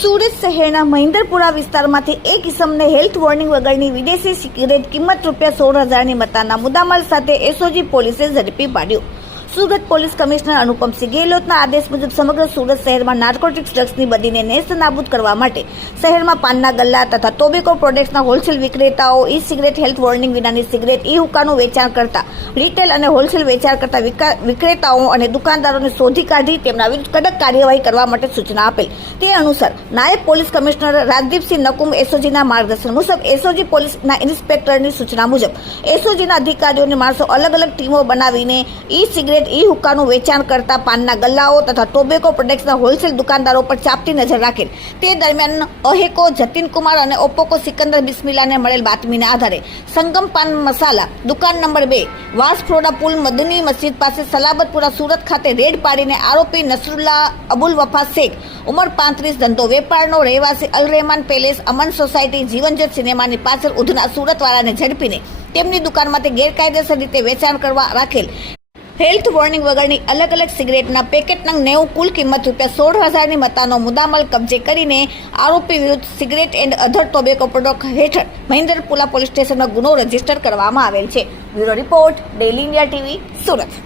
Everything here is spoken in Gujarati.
સુરત શહેરના મહિન્દરપુરા વિસ્તારમાંથી એક ઇસમને હેલ્થ વોર્નિંગ વગરની વિદેશી સિગરેટ કિંમત ₹16,000ની મત્તાના મુદ્દામાલ સાથે એસઓજી પોલીસે ઝડપી પાડ્યો। સુરત પોલીસ કમિશનર અનુપમસિંહ ગેહલોતના આદેશ મુજબ સમગ્ર સુરત શહેરમાં નાર્કોટિક્સ ડ્રગ્સની બદીને નેસ્ત નાબૂદ કરવા માટે શહેરમાં પાનના ગલ્લા તથા ટોબેકો પ્રોડક્ટ્સના હોલસેલ વિક્રેતાઓ ઈ સિગરેટ હેલ્થ વોર્નિંગ વિનાની સિગરેટ ઈ હુક્કાનું વેચાણ કરતા રિટેલ અને હોલસેલ વેચાણ કરતા વિક્રેતાઓ અને દુકાનદારોને શોધી કાઢી તેમના વિરુદ્ધ કડક કાર્યવાહી કરવા માટે સૂચના આપેલ। તે અનુસાર નાયબ પોલીસ કમિશનર રાજદીપસિંહ નકુમ એસઓજીના માર્ગદર્શન મુજબ એસઓજી પોલીસના ઇન્સ્પેક્ટરની સૂચના મુજબ એસઓજીના અધિકારીઓની માણસો અલગ અલગ ટીમો બનાવીને ઈ સિગરેટ ઈ હુક્કાનું વેચાણ કરતા પાનના ગલ્લાઓ તથા ટોબેકો પ્રોડક્ટ્સના હોલસેલ દુકાનદારો પર ચાપતી નજર રાખેલ। તે દરમિયાન અહેકો જતીન કુમાર અને ઓપ્પોકો સિકંદર બિસ્મિલ્લાને મળેલ બાતમીના આધારે સંગમ પાન મસાલા દુકાન નંબર 2 વાસફ્રોડા પુલ મદની મસ્જિદ પાસે સલાબતપુરા સુરત ખાતે રેડ પાડીને આરોપી નસરુલ્લા અબુલ વફા શેખ ઉંમર 35 ધંધો વેપારનો રહેવાસી અલ રહેમાન પેલેસ અમન સોસાયટી જીવનજ્યોત સિનેમાની પાછળ ઉધના સુરતવાળાને ઝડપીને તેમની દુકાનમાંથી ગેરકાયદેસર રીતે વેચાણ કરવા રાખેલ હેલ્થ વોર્નિંગ વગરની અલગ અલગ સિગરેટના પેકેટના 90 કુલ કિંમત ₹16,000ની મત્તાનો મુદ્દામાલ કબજે કરીને આરોપી વિરુદ્ધ cigarette and other tobacco product હેઠળ મહિન્દરપુરા પોલીસ સ્ટેશનમાં ગુનો રજીસ્ટર કરવામાં આવેલ છે। Bureau report daily India TV Surat.